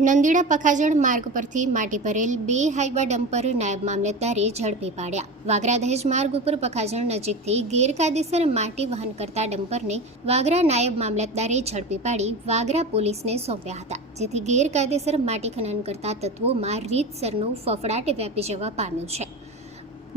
નંદીડા પખાજણ માર્ગ પરથી માટી ભરેલ બે હાઈવા ડમ્પર નાયબ મામલતદારે ઝડપી પાડ્યા. વાગરા દહેજ માર્ગ ઉપર પખાજણ નજીકથી ગેરકાયદેસર માટી વહન કરતા ડમ્પરને વાગરા નાયબ મામલતદારે ઝડપી પાડી વાગરા પોલીસને સોંપ્યા હતા, જેથી ગેરકાયદેસર માટી ખનન કરતા તત્વોમાં રીતસરનું ફફડાટ વ્યાપી જવા પામ્યું છે.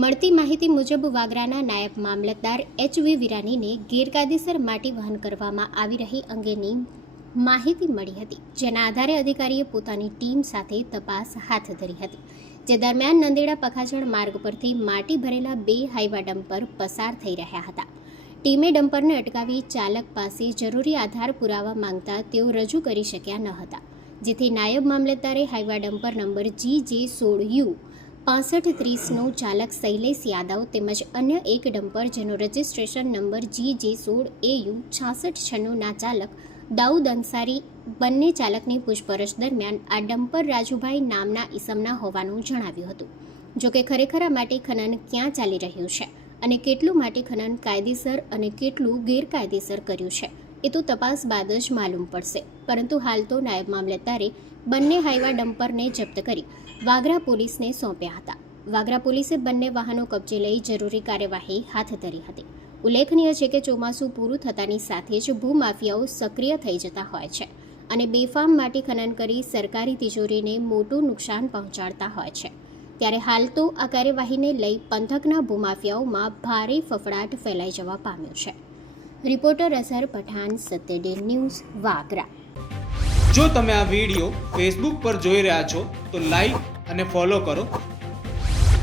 મળતી માહિતી મુજબ, વાગરાના નાયબ મામલતદાર એચ વી વિરાનીને ગેરકાયદેસર માટી વહન કરવામાં આવી રહી અંગેની માહિતી મળી હતી, જેના આધારે અધિકારીએ પોતાની ટીમ સાથે તપાસ હાથ ધરી હતી, જે દરમિયાન નંદેડા પખાજણ માર્ગ પરથી માટી ભરેલા બે હાઈવા ડમ્પર પસાર થઈ રહ્યા હતા. ટીમે ડમ્પરને અટકાવી ચાલક પાસે જરૂરી આધાર પુરાવા માંગતા તેઓ રજૂ કરી શક્યા ન હતા, જેથી નાયબ મામલતદારે Hyva dumper number G J સોળ યુ પાસઠ ત્રીસનો ચાલક શૈલેષ યાદવ તેમજ અન્ય એક ડમ્પર જેનો રજિસ્ટ્રેશન નંબર જી જે સોળ એ યુ છાસઠ છન્નુંના ચાલક દાઉદ અંસારી બંને ચાલકની પૂછપરછ દરમિયાન આ ડમ્પર રાજુભાઈ નામના ઈસમના હોવાનું જણાવ્યું હતું. જોકે ખરેખર આ માટી ખનન ક્યાં ચાલી રહ્યું છે અને કેટલું માટી ખનન કાયદેસર અને કેટલું ગેરકાયદેસર કર્યું છે, એ તો તપાસ બાદ જ માલુમ પડશે. પરંતુ હાલ તો નાયબ મામલતદારે બંને હાઈવા ડમ્પરને જપ્ત કરી વાગરા પોલીસને સોંપ્યા હતા. વાગરા પોલીસે બંને વાહનો કબજે લઈ જરૂરી કાર્યવાહી હાથ ધરી હતી. ઉલ્લેખનીય છે કે ચોમાસું પૂરું થતાની સાથે જ ભૂમાફિયાઓ સક્રિય થઈ જતા હોય છે અને બેફામ માટી ખનન કરી સરકારી તિજોરીને મોટું નુકસાન પહોંચાડતા હોય છે. ત્યારે હાલ તો આ કાર્યવાહીને લઈ પંથકના ભૂમાફિયાઓમાં ભારે ફફડાટ ફેલાઈ જવા પામ્યો છે. Reporter Azhar Pathan, Satyaday news, Vagra. જો તમે આ વીડિયો ફેસબુક પર જોઈ રહ્યા છો, તો લાઈક અને ફોલો કરો.